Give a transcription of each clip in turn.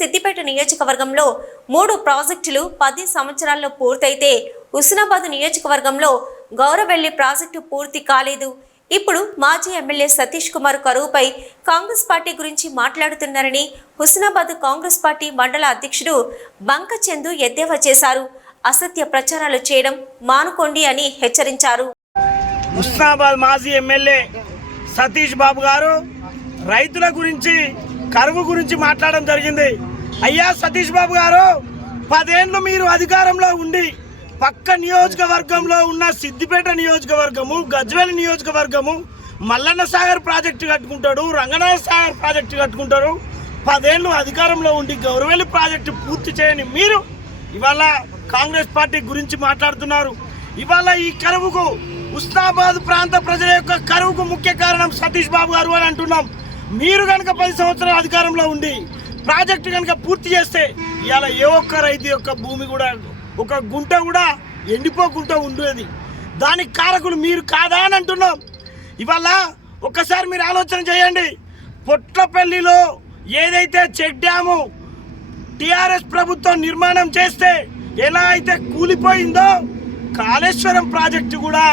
సిద్దిపేట నియోజకవర్గంలో మూడు ప్రాజెక్టులు పది సంవత్సరాల్లో పూర్తయితే హుస్నాబాద్ నియోజకవర్గంలో గౌరవెల్లి ప్రాజెక్టు పూర్తి కాలేదు. ఇప్పుడు మాజీ ఎమ్మెల్యే సతీష్ కుమార్ కరువుపై కాంగ్రెస్ పార్టీ గురించి మాట్లాడుతున్నారని హుస్నాబాద్ కాంగ్రెస్ పార్టీ మండల అధ్యక్షుడు బంకచందు ఎద్దేవా చేశారు. అసత్య ప్రచారాలు చేయడం మానుకోండి అని హెచ్చరించారు. హుస్నాబాద్ మాజీ ఎమ్మెల్యే సతీష్ బాబు గారు రైతుల గురించి కరువు గురించి మాట్లాడడం జరిగింది. అయ్యా సతీష్ బాబు గారు పదేళ్ళు మీరు అధికారంలో ఉండి పక్క నియోజకవర్గంలో ఉన్న సిద్దిపేట నియోజకవర్గము గజ్వేల్ నియోజకవర్గము మల్లన్న సాగర్ ప్రాజెక్టు కట్టుకుంటాడు రంగనాథ సాగర్ ప్రాజెక్టు కట్టుకుంటారు. పదేళ్ళు అధికారంలో ఉండి గౌరవేలి ప్రాజెక్టు పూర్తి చేయని మీరు ఇవాళ కాంగ్రెస్ పార్టీ గురించి మాట్లాడుతున్నారు. ఇవాళ ఈ కరువుకు ఉస్నాబాద్ ప్రాంత ప్రజల యొక్క కరువుకు ముఖ్య కారణం సతీష్ బాబు గారు అని అంటున్నాం. మీరు కనుక పది సంవత్సరాల అధికారంలో ఉండి ప్రాజెక్టు కనుక పూర్తి చేస్తే ఇవాళ ఏ ఒక్క రైతు యొక్క భూమి కూడా ఒక గుంట కూడా ఎండిపోకుండా ఉండేది. దానికి కారకులు మీరు కాదా అని అంటున్నాం. ఇవాళ ఒక్కసారి మీరు ఆలోచన చేయండి. పొట్లపల్లిలో ఏదైతే చెక్ డ్యాము టిఆర్ఎస్ ప్రభుత్వం నిర్మాణం చేస్తే ఎలా అయితే కూలిపోయిందో కాళేశ్వరం ప్రాజెక్టు కూడా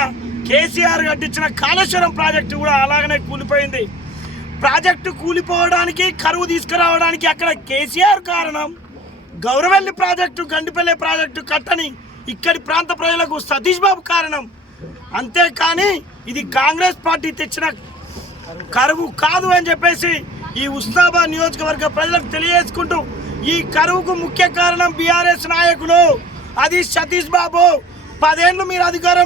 కేసీఆర్ కట్టించిన కాళేశ్వరం ప్రాజెక్టు కూడా అలాగనే కూలిపోయింది. ప్రాజెక్టు కూలిపోవడానికి కరువు తీసుకురావడానికి అక్కడ కేసీఆర్ కారణం. గౌరవెల్లి ప్రాజెక్టు గండిపల్లె ప్రాజెక్టు కట్టని ఇక్కడి ప్రాంత ప్రజలకు సతీష్ బాబు కారణం. అంతేకాని ఇది కాంగ్రెస్ పార్టీ తెచ్చిన కరువు కాదు అని చెప్పేసి ఈ ఉస్నాబాద్ నియోజకవర్గ ప్రజలకు తెలియజేసుకుంటూ ఈ కరువుకు ముఖ్య కారణం బీఆర్ఎస్ నాయకులు. అది సతీష్ బాబు. పదేళ్ళు మీరు అధికారం